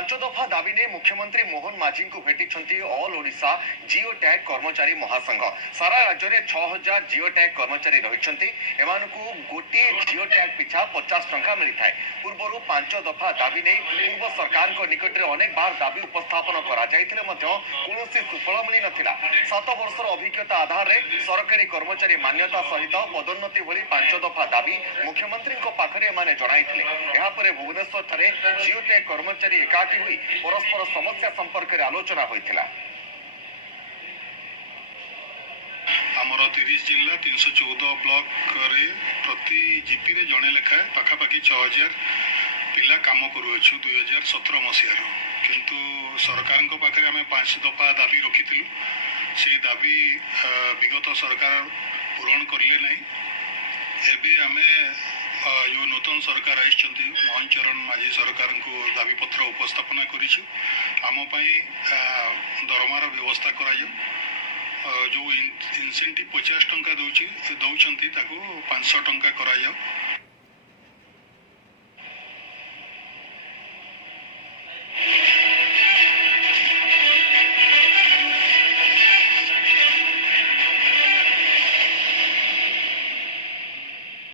पांच दफा दाबी नहीं मुख्यमंत्री मोहन माझी को भेटी ऑल ओडिशा जिओ टैग कर्मचारी महासंघ सारा राज्य में 6000 जिओ टैग कर्मचारी रही गोटे जिओ टैग पिछा 50 टंका मिलता है। पूर्व पांच दफा दाबी नहीं पूर्व सरकार निकट में अनेक बार दाबी उपस्थापन कौन सुफल मिल ना। 7 वर्षर अभिज्ञता आधार में सरकारी कर्मचारी मान्यता सहित पदोन्नति भली पांच दफा दाबी मुख्यमंत्री पाखरे जनाई भुवनेश्वर जिओ टैग कर्मचारी एकाठी हुई परस्पर समस्या संपर्क में आलोचना होता। आमर 30 जिला 314 ब्लॉक रे प्रति जीपी रे जड़े लेखाए पाखापाखि 6000 पिला काम करुछु 2017 मसीह किंतु सरकार पाखे आम 5 दफा दाबी रखी से दाबी विगत सरकार पूरण करले नहीं। एबे आमे जो नूतन सरकार आइछन्ति मोहन चरण माझी सरकार को दाबी पत्र उपस्थापना करिछु। आमपाई दरमार व्यवस्था करा जो इंसेंटिव 50 टंका दौरान 500 टंका करा